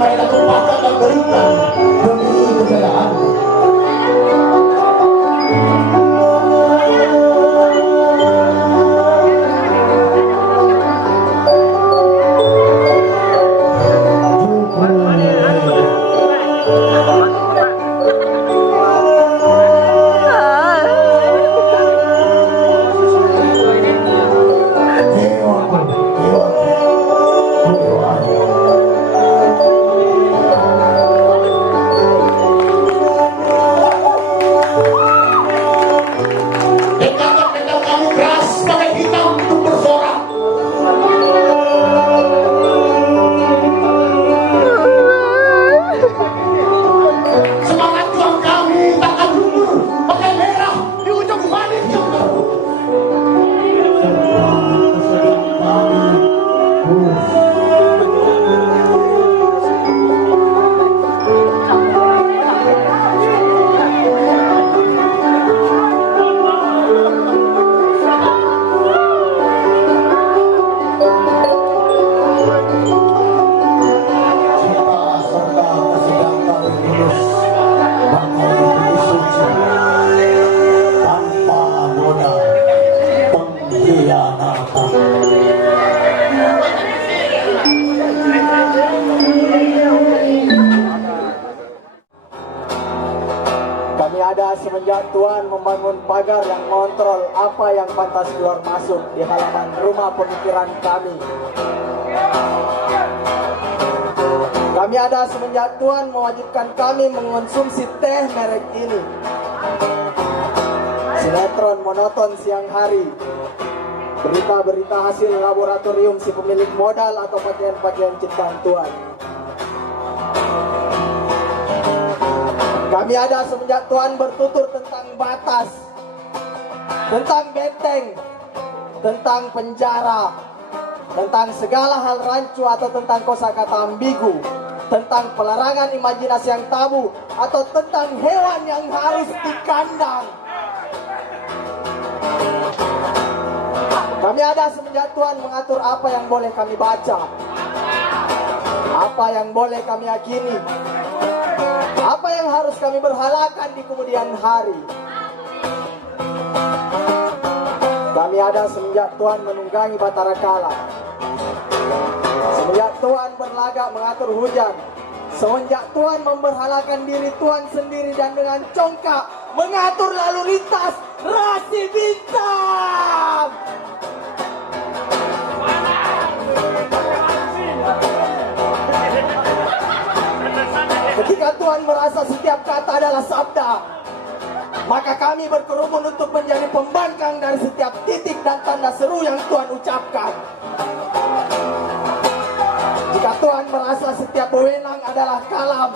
mereka tumpahkan dan berikan demi kejayaan. Kami ada semenjak Tuhan membangun pagar yang mengontrol apa yang pantas keluar masuk di halaman rumah pemikiran kami. Kami ada semenjak Tuhan mewajibkan kami mengonsumsi teh merek ini. Sinetron monoton siang hari, berita-berita hasil laboratorium si pemilik modal atau pakaian-pakaian ciptaan Tuhan. Kami ada semenjak Tuhan bertutur tentang batas, tentang benteng, tentang penjara, tentang segala hal rancu atau tentang kosakata ambigu, tentang pelarangan imajinasi yang tabu, atau tentang hewan yang harus dikandang. Kami ada semenjak Tuhan mengatur apa yang boleh kami baca, apa yang boleh kami yakini, apa yang harus kami berhalakan di kemudian hari. Kami ada semenjak Tuhan menunggangi batara kala, semenjak Tuhan berlagak mengatur hujan, semenjak Tuhan memberhalakan diri Tuhan sendiri dan dengan congkak mengatur lalu lintas rasi bintang. Ketika Tuhan merasa setiap kata adalah sabda, maka kami berkerumun untuk menjadi pembangkang dari setiap titik dan tanda seru yang Tuhan ucapkan. Jika Tuhan merasa setiap wewenang adalah kalam,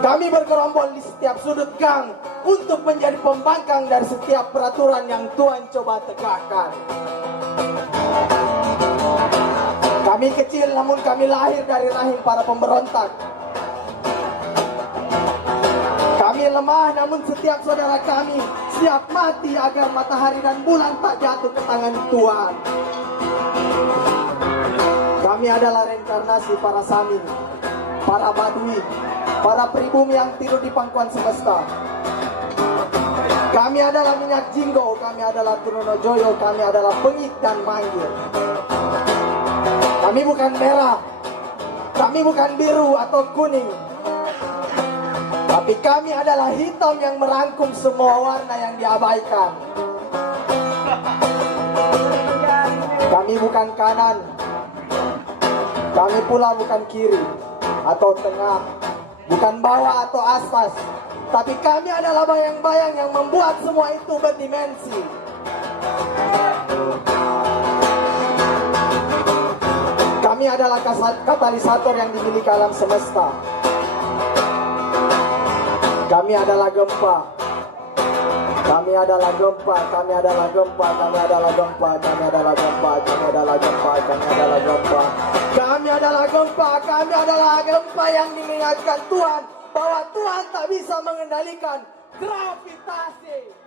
kami bergerombol di setiap sudut gang untuk menjadi pembangkang dari setiap peraturan yang Tuhan coba tegakkan. Kami kecil namun kami lahir dari rahim para pemberontak. Kami lemah namun setiap saudara kami siap mati agar matahari dan bulan tak jatuh ke tangan Tuhan. Kami adalah reinkarnasi para Samin, para Badui, para pribumi yang tidur di pangkuan semesta. Kami adalah minyak jinggo, kami adalah Trunojoyo, kami adalah Bengik dan Manggil. Kami bukan merah, kami bukan biru atau kuning, tapi kami adalah hitam yang merangkum semua warna yang diabaikan. Kami bukan kanan, kami pula bukan kiri atau tengah, bukan bawah atau atas, tapi kami adalah bayang-bayang yang membuat semua itu berdimensi. Kami adalah katalisator yang dimiliki alam semesta. Kami adalah gempa. Kami adalah gempa, kami adalah gempa, kami adalah gempa, kami adalah gempa, kami adalah gempa, kami adalah gempa. Kami adalah gempa, kami adalah gempa yang mengingatkan Tuhan bahwa Tuhan tak bisa mengendalikan gravitasi.